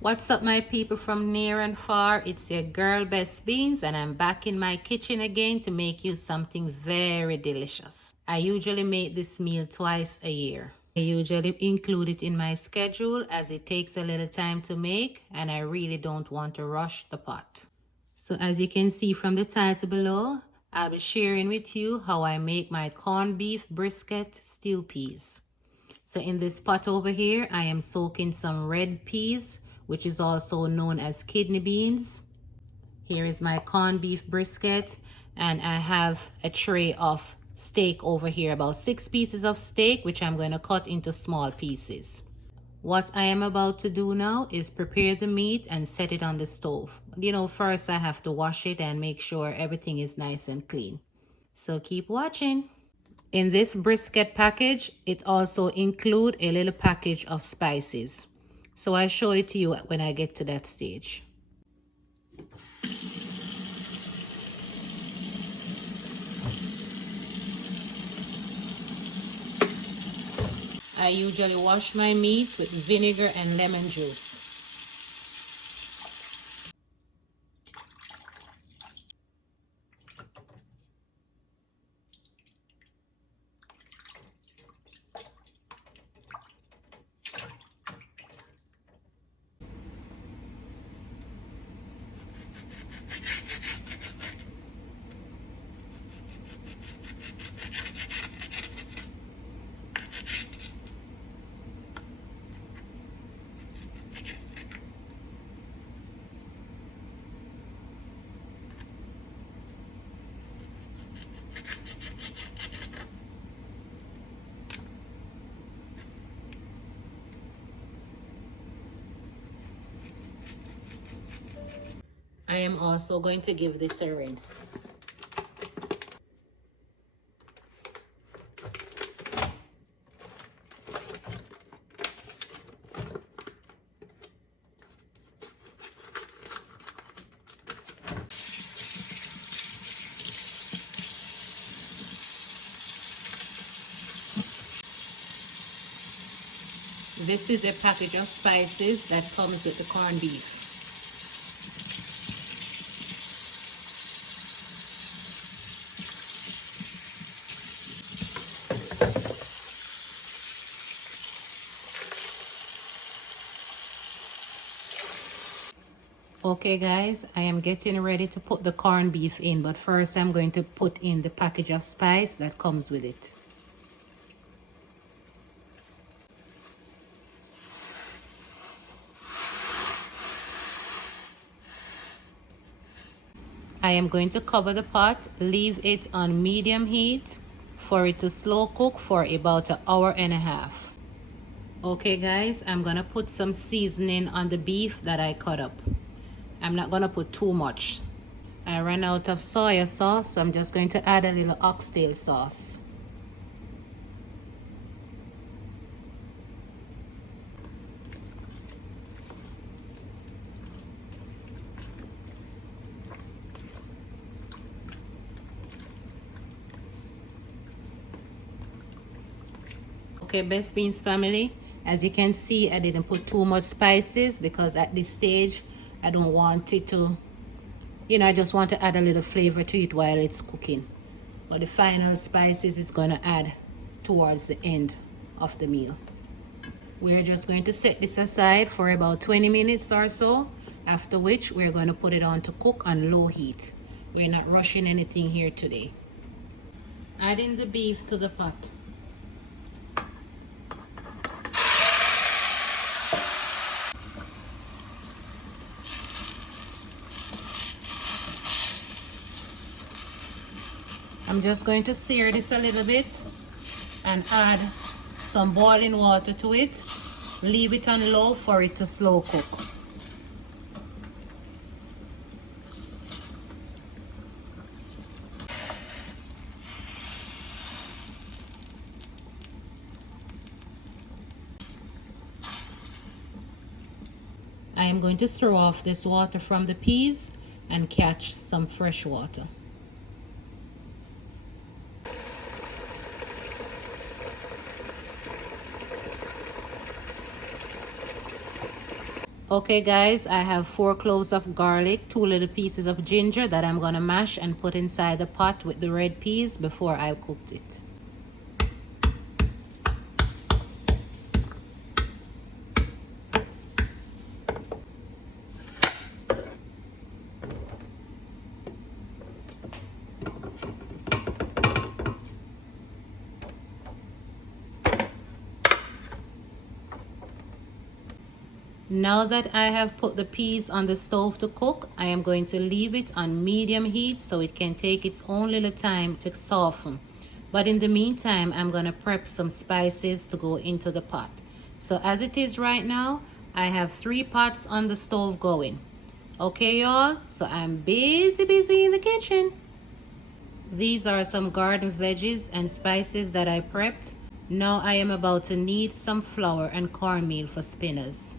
What's up, my people from near and far? It's your girl Best Beans, and I'm back in my kitchen again to make you something very delicious. I usually make this meal twice a year. I usually include it in my schedule as it takes a little time to make and I really don't want to rush the pot. So as you can see from the title below, I'll be sharing with you how I make my corned beef brisket stew peas. So in this pot over here, I am soaking some red peas, which is also known as kidney beans. Here is my corned beef brisket, and I have a tray of steak over here, about 6 pieces of steak, which I'm going to cut into small pieces. What I am about to do now is prepare the meat and set it on the stove. First I have to wash it and make sure everything is nice and clean. So keep watching. In this brisket package, it also includes a little package of spices. So I'll show it to you when I get to that stage. I usually wash my meat with vinegar and lemon juice. I am also going to give this a rinse. This is a package of spices that comes with the corned beef. Okay guys, I am getting ready to put the corned beef in, but first I'm going to put in the package of spice that comes with it. I am going to cover the pot, leave it on medium heat for it to slow cook for about an hour and a half. Okay guys, I'm gonna put some seasoning on the beef that I cut up. I'm not gonna put too much. I ran out of soy sauce, so I'm just going to add a little oxtail sauce. Okay, Best Beans family, as you can see, I didn't put too much spices because at this stage I don't want it to, I just want to add a little flavor to it while it's cooking. But the final spices is going to add towards the end of the meal. We're just going to set this aside for about 20 minutes or so, after which we're going to put it on to cook on low heat. We're not rushing anything here today. Adding the beef to the pot. I'm just going to sear this a little bit and add some boiling water to it. Leave it on low for it to slow cook. I am going to throw off this water from the peas and catch some fresh water. Okay guys, I have 4 cloves of garlic, 2 little pieces of ginger that I'm gonna mash and put inside the pot with the red peas before I cooked it. Now that I have put the peas on the stove to cook, I am going to leave it on medium heat so it can take its own little time to soften. But in the meantime, I'm going to prep some spices to go into the pot. So as it is right now, I have 3 pots on the stove going. Okay, y'all? So I'm busy in the kitchen. These are some garden veggies and spices that I prepped. Now I am about to knead some flour and cornmeal for spinners.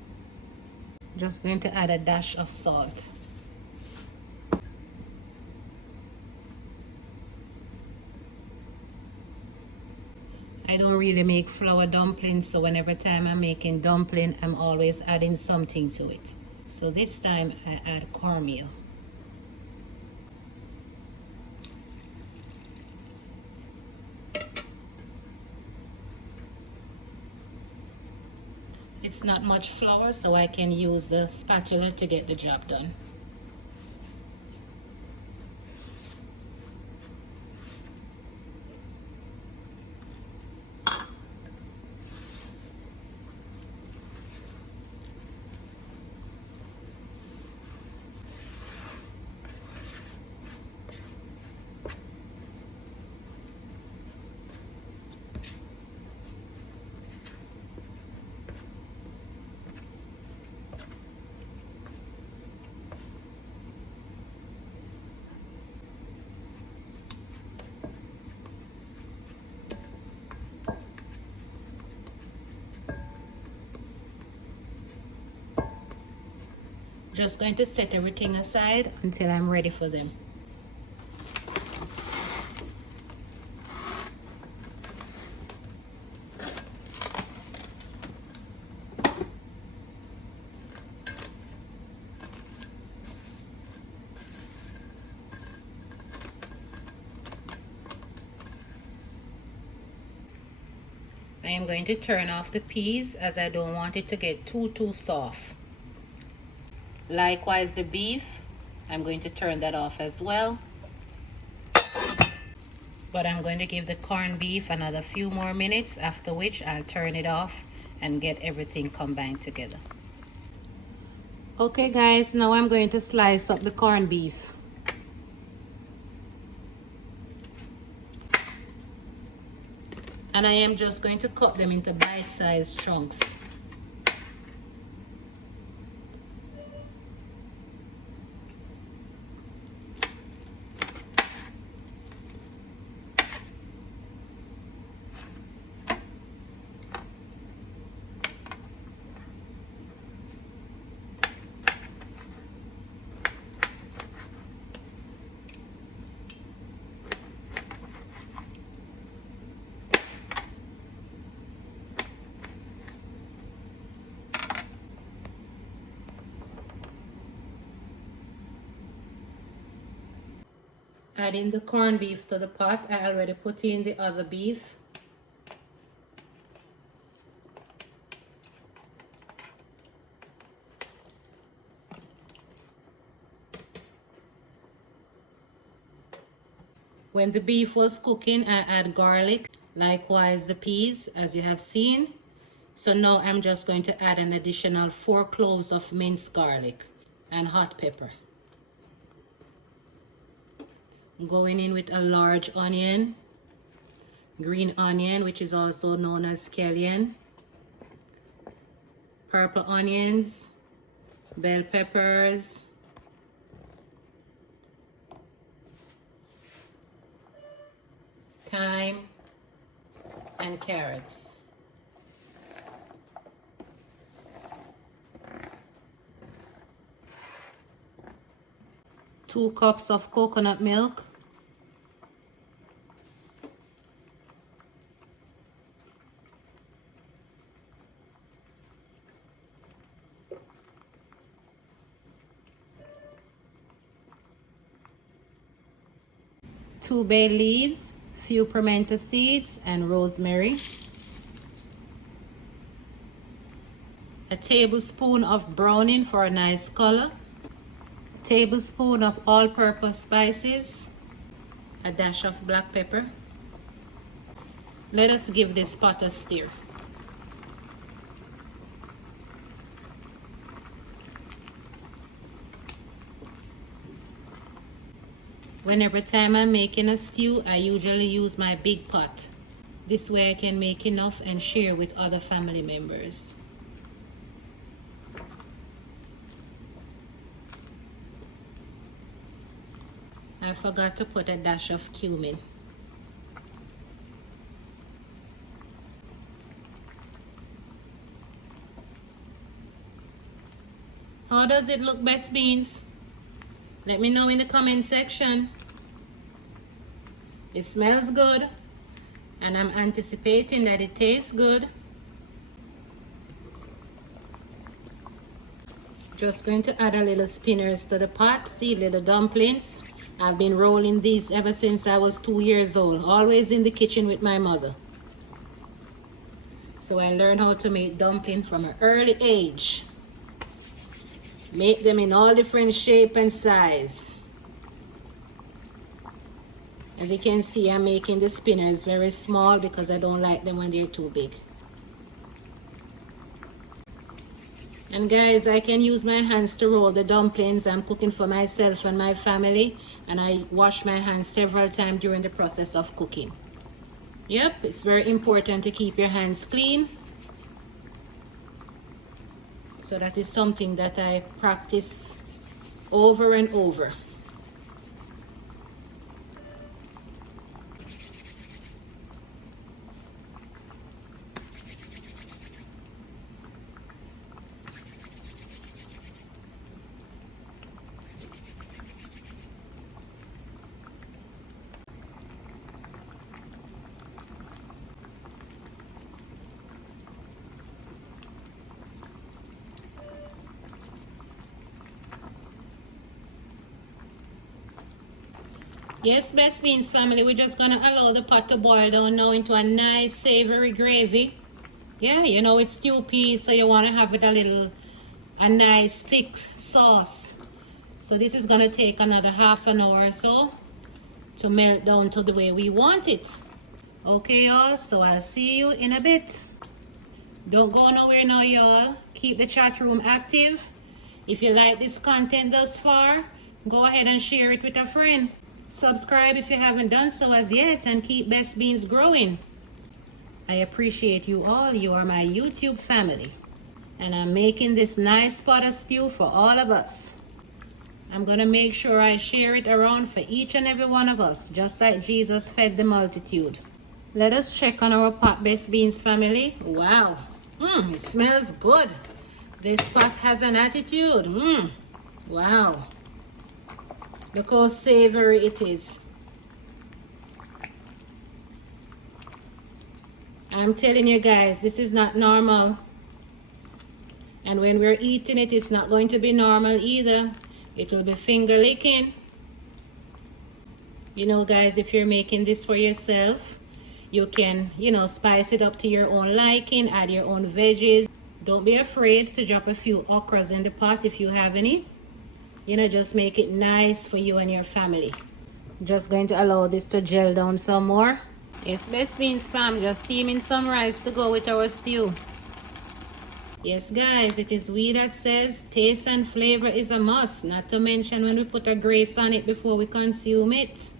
Just going to add a dash of salt. I don't really make flour dumplings, so whenever time I'm making dumpling, I'm always adding something to it. So this time I add cornmeal. It's not much flour, so I can use the spatula to get the job done. Just going to set everything aside until I'm ready for them. I am going to turn off the peas as I don't want it to get too soft. Likewise the beef, I'm going to turn that off as well. But I'm going to give the corned beef another few more minutes, after which I'll turn it off and get everything combined together. Okay guys, now I'm going to slice up the corned beef. And I am just going to cut them into bite-sized chunks. Adding the corned beef to the pot, I already put in the other beef. When the beef was cooking, I add garlic, likewise the peas, as you have seen. So now I'm just going to add an additional 4 cloves of minced garlic and hot pepper. Going in with a large onion, green onion, which is also known as scallion, purple onions, bell peppers, thyme, and carrots. Two cups of coconut milk, 2 bay leaves, few pimento seeds, and rosemary. A tablespoon of browning for a nice color. A tablespoon of all-purpose spices. A dash of black pepper. Let us give this pot a stir. Whenever time I'm making a stew, I usually use my big pot. This way I can make enough and share with other family members. I forgot to put a dash of cumin. How does it look, Best Beans? Let me know in the comment section. It smells good, and I'm anticipating that it tastes good. Just going to add a little spinners to the pot. See, little dumplings. I've been rolling these ever since I was 2 years old, always in the kitchen with my mother. So I learned how to make dumplings from an early age. Make them in all different shape and size. As you can see, I'm making the spinners very small because I don't like them when they're too big. And guys, I can use my hands to roll the dumplings. I'm cooking for myself and my family, and I wash my hands several times during the process of cooking. Yep, it's very important to keep your hands clean. So that is something that I practice over and over. Yes, Best Beans family, we're just gonna allow the pot to boil down now into a nice savory gravy. Yeah, you know it's stew peas, so you want to have it a nice thick sauce. So this is gonna take another half an hour or so to melt down to the way we want it. Okay, y'all, so I'll see you in a bit. Don't go nowhere now, y'all. Keep the chat room active. If you like this content thus far, go ahead and share it with a friend. Subscribe if you haven't done so as yet, and keep Best Beans growing. I appreciate you all. You are my YouTube family. And I'm making this nice pot of stew for all of us. I'm going to make sure I share it around for each and every one of us, just like Jesus fed the multitude. Let us check on our pot, Best Beans family. Wow. It smells good. This pot has an attitude. Wow. Look how savory it is. I'm telling you guys, this is not normal. And when we're eating it, it's not going to be normal either. It will be finger licking. You know, guys, if you're making this for yourself, you can, spice it up to your own liking, add your own veggies. Don't be afraid to drop a few okras in the pot if you have any. Just make it nice for you and your family. Just going to allow this to gel down some more. Yes, Best Beans fam, just steaming some rice to go with our stew. Yes, guys, it is we that says taste and flavor is a must. Not to mention when we put a grace on it before we consume it.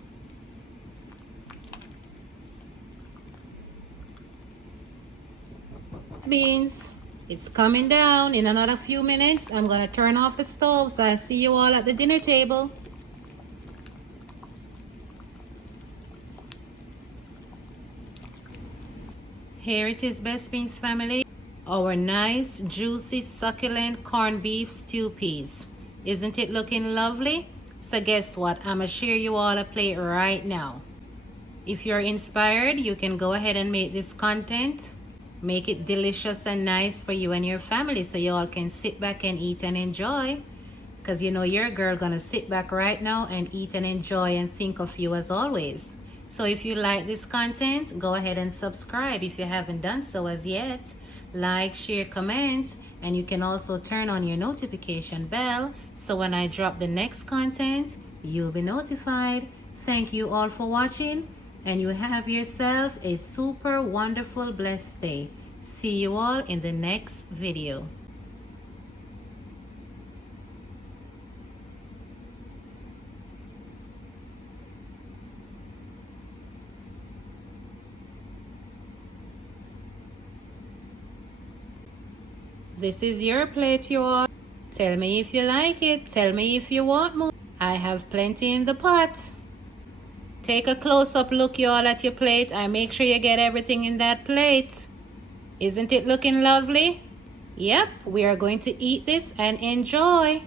Beans. It's coming down in another few minutes. I'm going to turn off the stove, so I see you all at the dinner table. Here it is, Best Beans family. Our nice, juicy, succulent corned beef stew peas. Isn't it looking lovely? So guess what? I'm going to share you all a plate right now. If you're inspired, you can go ahead and make this content. Make it delicious and nice for you and your family so you all can sit back and eat and enjoy. because you know your girl gonna sit back right now and eat and enjoy and think of you as always. So if you like this content, go ahead and subscribe if you haven't done so as yet. Like, share, comment, and you can also turn on your notification bell so when I drop the next content, you'll be notified. Thank you all for watching, and you have yourself a super wonderful blessed day. See you all in the next video. This is your plate, you all. Tell me if you like it. Tell me if you want more. I have plenty in the pot. Take a close-up look, you all, at your plate and make sure you get everything in that plate. Isn't it looking lovely? Yep, we are going to eat this and enjoy.